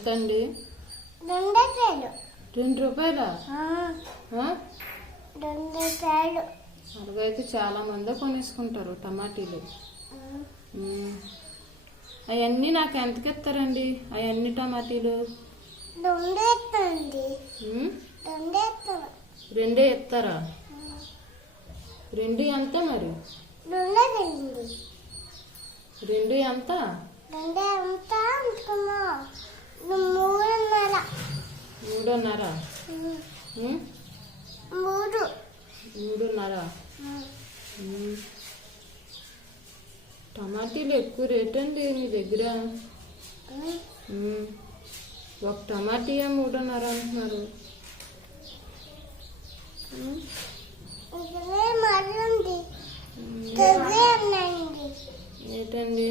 ఎంతండి? 2 రూపాయలా? 2 రూపాయలు. అలాగైతే చాలా మంది కొనేసుకుంటారు టమాటీలు. అవన్నీ నాకు ఎంతకి ఇస్తారండి? అవన్నీ టమాటీలు 2 ఇస్తారా? 2 ఎంత మరి? 2 ఎంత? 3.5. 3.5. టమాటీలు ఎక్కువ రేట్ అండి మీ దగ్గర. ఒక టమాటీయే 3.5 అంటున్నారు. ఏంటండి?